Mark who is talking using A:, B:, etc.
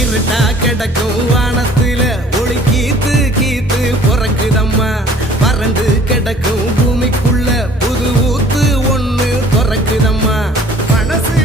A: இருட்டா கிடக்கும் வானத்துல ஒளி கீத்து கீத்து பிறக்குதம்மா. பறந்து கிடக்கும் மனசு